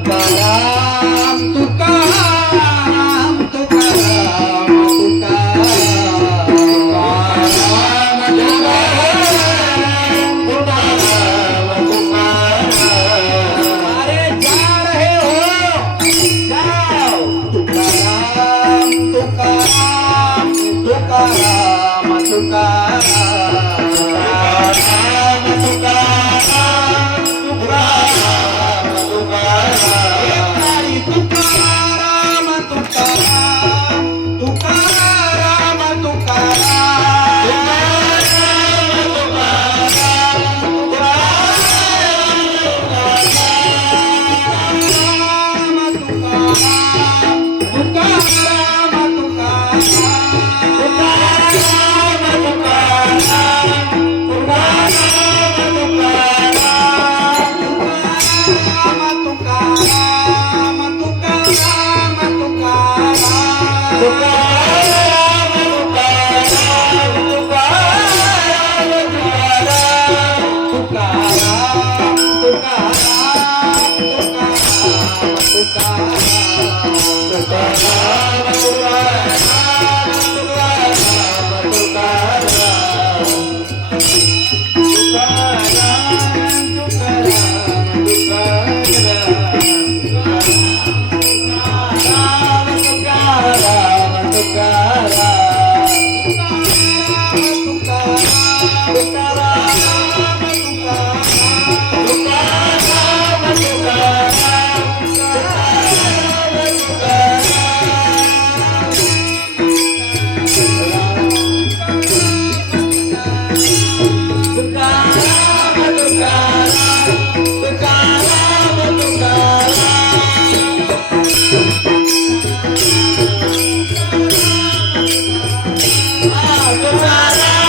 तुकाराम तुकाराम तुकाराम तुकाराम अरे जा रहे हो जाओ तुकाराम तुकाराम तुकाराम तुकाराम तुकाराम Goodbye. Para